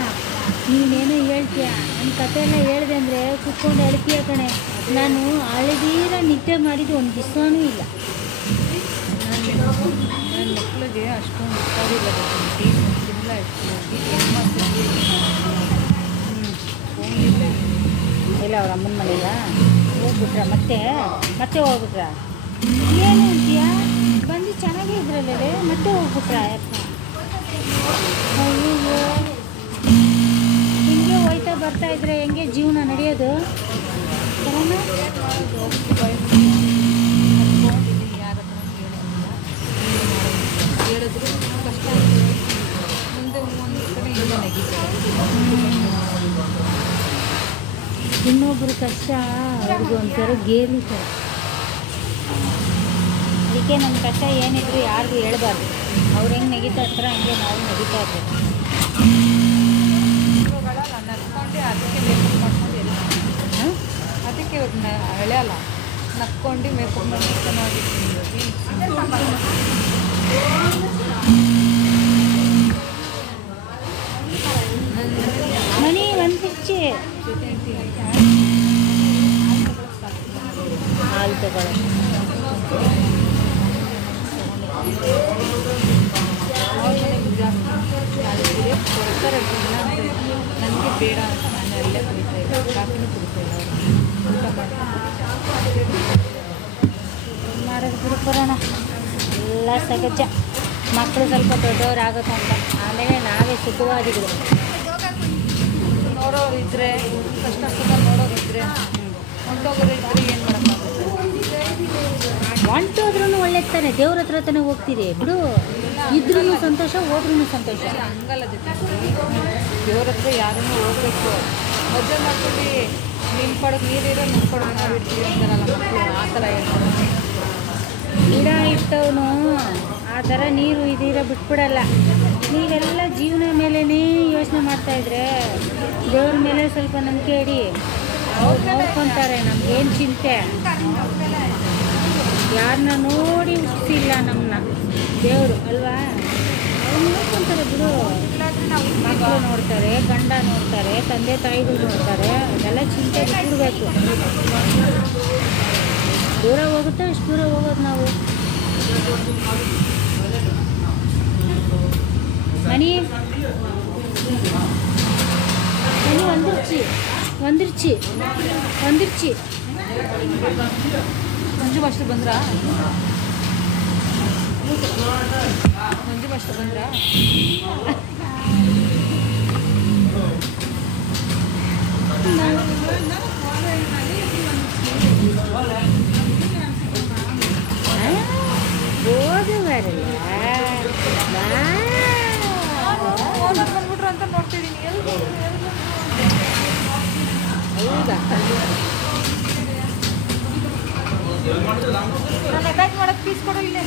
ನೀನೇನೋ ಹೇಳ್ತೀಯ ನನ್ನ ಕತೆ ಎಲ್ಲ ಹೇಳಿದೆ ಅಂದರೆ ಕುತ್ಕೊಂಡು ಅಳ್ತೀಯ ಕಣೆ ನಾನು ಅಳದೀರ ನಿದ್ದೆ ಮಾಡಿದ್ದು ಒಂದು ದಿವಸನೂ ಇಲ್ಲ ನನ್ನ ಮಕ್ಕಳಿಗೆ ಅಷ್ಟೊಂದು ಹುಷಾರಿಲ್ಲ ಆಂಟಿ ಒಂದು ತಿಂಗಳಾಯಿತು ಹೋಗಿ ಏನು ಮಾಡ್ತಿದ್ವಿ ಹೋಗಿದ್ದೆ ಇಲ್ಲ ಅವ್ರ ಅಮ್ಮನ ಮನೆಗ ಹೋಗ್ಬಿಟ್ರ ಮತ್ತೆ ಹೋಗ್ಬಿಟ್ರ ಏನು ಅಂತೀಯ ಬಂದು ಚೆನ್ನಾಗೇ ಇದ್ರಲ್ಲೇ ಮತ್ತೆ ಹೋಗ್ಬಿಟ್ರ ಯಪ್ಪ ಅಯ್ಯೋ ಹಿಂಗೆ ಹೋಯ್ತಾ ಬರ್ತಾ ಇದ್ರೆ ಹೆಂಗೆ ಜೀವನ ನಡೆಯೋದು ಸರಿನಾ ಹತ್ಕೊಂಡಿದ್ದೀನಿ ಯಾರ ಹತ್ರ ಹೇಳಿದ್ರು ಕಷ್ಟ ಆಗ್ತದೆ ಮುಂದೆ ಒಂದು ಕಡೆ ಇಲ್ಲ ನೆಗಿತಾರೆ ಇನ್ನೊಬ್ಬರು ಕಷ್ಟ ಅವ್ರಿಗೆ ಒಂಥರ ಗೇಲಿ ಥರ ಅದಕ್ಕೆ ನಮ್ಮ ಕಷ್ಟ ಏನಿದ್ರು ಯಾರಿಗೂ ಹೇಳ್ಬಾರ್ದು ಅವ್ರು ಹೆಂಗೆ ನೆಗಿತಾ ಇರ್ತಾರೆ ಹಂಗೆ ನಾವು ನೆಗಿತಾ ಇರ್ಬೇಕು ಇವುಗಳಲ್ಲ ನಕ್ಕೊಂಡು ಅದಕ್ಕೆ ಮೇಕಪ್ ಮಾಡ್ಕೊಂಡು ಎಲ್ಲ ಹಾಂ ಅದಕ್ಕೆ ಇವಾಗ ಎಳೆಯಲ್ಲ ನಕ್ಕೊಂಡು ಮೇಕಪ್ ಮಾಡ್ಕೊಂಡು ಮನಿ ಒಂದು ಹೆಚ್ಚಿ ಹಾಲು ತಗೊಳ್ಳೋ ಕೊಡ್ತಾರೆ ಇಲ್ಲ ಅಂತ ನನಗೆ ಬೇಡ ಅಂತ ನಾನು ಅಲ್ಲೇ ಕುಡಿತಾ ಇಲ್ಲ ಕಾಫಿನೂ ಕುಡಿತಾ ಇಲ್ಲ ಅವರು ಊಟ ಮಾಡೋದು ಬಿಡ್ಕೊರೋಣ ಎಲ್ಲ ಸಹಜ ಮಕ್ಕಳು ಸ್ವಲ್ಪ ದೊಡ್ಡವರಾಗೋ ತನಕ ಆಮೇಲೆ ನಾವೇ ಸುಖವಾದಿಗಳು ನೋಡೋರು ಇದ್ದರೆ ಕಷ್ಟ ಸುಖ ನೋಡೋರು ಇದ್ದರೆ ಹೊಂಟೋಗೋರು ಇದ್ದರೆ ಏನು ಮಾಡೋಕ್ಕಾಗುತ್ತೆ ಹೊಂಟೋದ್ರೂ ಒಳ್ಳೇದು ತಾನೆ ದೇವ್ರ ಹತ್ರ ತಾನೇ ಹೋಗ್ತೀರಿ ಬಿಡು ಇದ್ರೂ ಸಂತೋಷ ಹೋದ್ರೂ ಸಂತೋಷ ಹಂಗಲ್ಲ ಜೊತೆ ದೇವ್ರ ಹತ್ರ ಯಾರನ್ನೂ ಹೋಗ್ಬೇಕು ಮದುವೆ ಮಾಡ್ಕೊಂಡು ನಿಮ್ಮ ಪಡಗೆ ನೀರಿರೋ ನಿಮ್ಮ ಪಡಗೆ ನಾವು ಇಡ್ತೀವಿ ಅಂತಾರಲ್ಲ ಮಕ್ಕಳು ಆ ಥರ ಹೇಳ್ತಾರೆ ಗಿಡ ಇಟ್ಟವನು ಆ ಥರ ನೀರು ಇದೀರ ಬಿಟ್ಬಿಡಲ್ಲ ನೀವೆಲ್ಲ ಜೀವನ ಮೇಲೇ ಯೋಚನೆ ಮಾಡ್ತಾಯಿದ್ರೆ ದೇವ್ರ ಮೇಲೆ ಸ್ವಲ್ಪ ನಂಬಿಕೆ ಇಡಿ ಅವ್ರು ನೋಡ್ಕೊತಾರೆ ನಮ್ಗೇನು ಚಿಂತೆ ಯಾರನ್ನ ನೋಡಿ ಹುಟ್ಟಿಸಿಲ್ಲ ನಮ್ಮನ್ನ ದೇವರು ಅಲ್ವಾ ಅವ್ರು ನೋಡ್ಕೊತಾರೆ ಬಿಡು ಮಕ್ಕಳು ನೋಡ್ತಾರೆ ಗಂಡ ನೋಡ್ತಾರೆ ತಂದೆ ತಾಯಿಗಳು ನೋಡ್ತಾರೆ ಅದೆಲ್ಲ ಚಿಂತೆ ಬಿಟ್ಬಿಡ್ಬೇಕು ದೂರ ಹೋಗುತ್ತೋ ಎಷ್ಟು ದೂರ ಹೋಗೋದು ನಾವು ಮನಿ ಒಂದಿರ್ಚಿ ಮಂಜು ಮಾಸ್ಟರ್ ಬಂದ್ರಾ ಮಂಜು ಮಾಸ್ಟರ್ ಬಂದ್ರಾ ಬರ್ತಾರಲ್ಲ ಓನರ್ ಬಂದ್ಬಿಟ್ರು ಅಂತ ನೋಡ್ತಿದ್ದೀನಿ. ಎಲ್ಲಿ ಬಂದ್ರು, ಎಲ್ಲಿ ಬಂದ್ರು? ಹೌದಾ ನಾನು ಅಟ್ಯಾಚ್ ಮಾಡೋದು ಪೀಸ್ ಕೊಡು ಇಲ್ಲೇ.